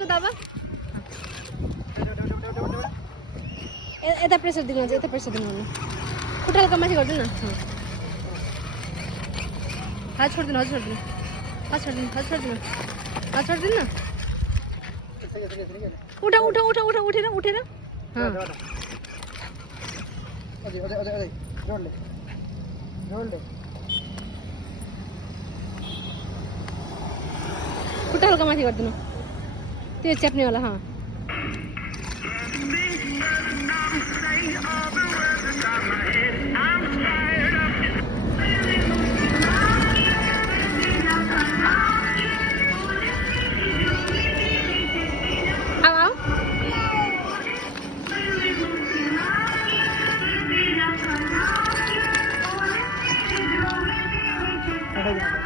को दाबा এটা প্রেসার দিন এটা প্রেসার দিন উঠাল কামাই कर ना हाथ छोड़ देना हाथ छोड़ देना उठा उठे ना हाँ उठा हल्का माथी कर देना तेज चपने वाला हाँ आओ